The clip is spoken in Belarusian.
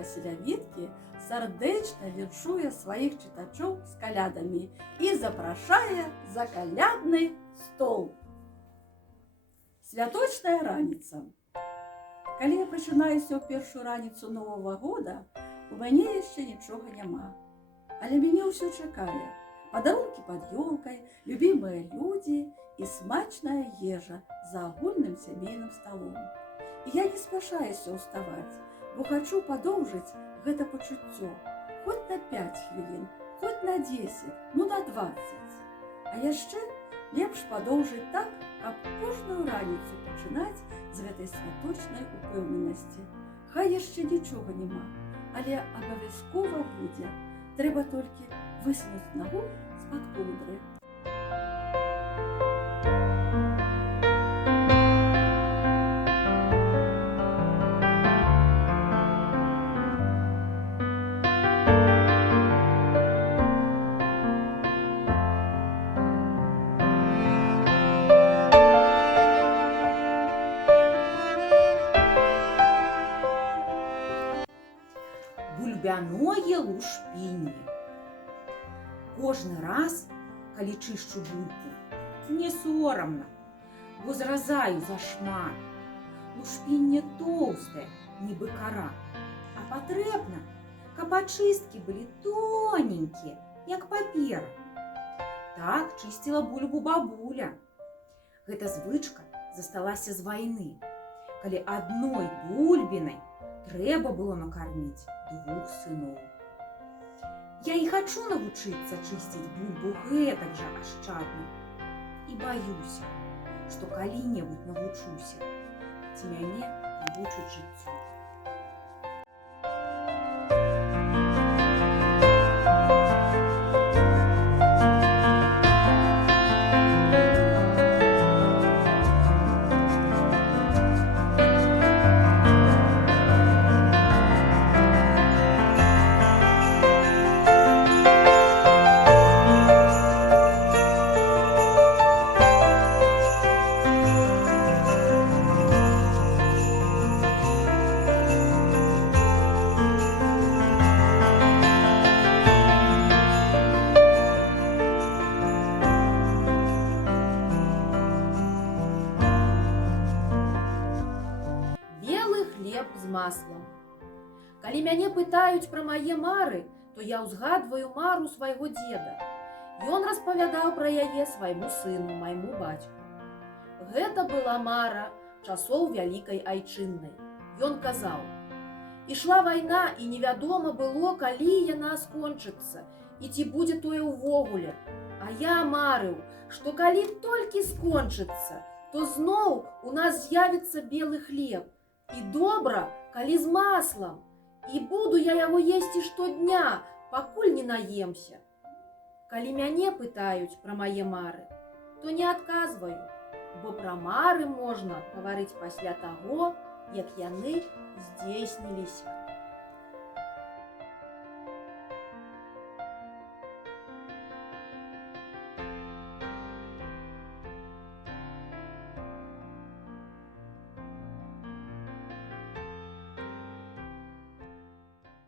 Васіля Віткі сардэчна віншуе сваіх чытачоў з калядамі і запрашае за калядны стол. Святочная раніца. Калі я прачынаюся ў першую раніцу Новага года, у мяне яшчэ нічога няма. Але мяне ўсё чакае. Падарункі пад ёлкай, любімыя людзі і смачная ежа за агульным сямейным сталом. І я не спяшаюся ўставаць, бо хачу падоўжыць гэта пачуццё хоць на 5 хвілін, хоць на 10, ну на 20. А яшчэ лепш падоўжыць так, каб кожную раніцу пачынаць з гэтай святочнай упэўненасці. Хай яшчэ нічога няма, але абавязкова будзе. Трэба толькі высунуць нагу з-пад коўдры. Бульбяное лушпінне. Кожны раз, калі чышчу бульбу, мне сорамна, бо зразаю зашмат. Лушпінне тоўстае, нібы кара, а патрэбна, каб ачысткі былі тоненькія, як папера. Так чысціла бульбу бабуля. Гэта звычка засталася з вайны, калі адной бульбінай трэба было накарміць 2 сыноў. Я і хачу навучыцца чысціць бульбу гэтак жа ашчадна. І баюся, што калі-небудзь навучуся, ці мяне навучыць жыццю. З маслом. Калі мяне пытаюць пра мае мары, то я ўзгадваю мару свайго дзеда. Ён распавядаў пра яе свайму сыну, майму бацьку. Гэта была мара часоў Вялікай Айчыннай. Ён казаў: ішла вайна, і невядома было, калі яна скончыцца, і ці будзе тое ўвогуле. А я марыў, што калі толькі скончыцца, то зноў у нас з'явіцца белы хлеб. І добра, калі з маслам. І буду я яго есці штодня, пакуль не наемся. Калі мяне пытаюць пра мае мары, то не адказваю, бо пра мары можна гаварыць пасля таго, як яны здзейсніліся.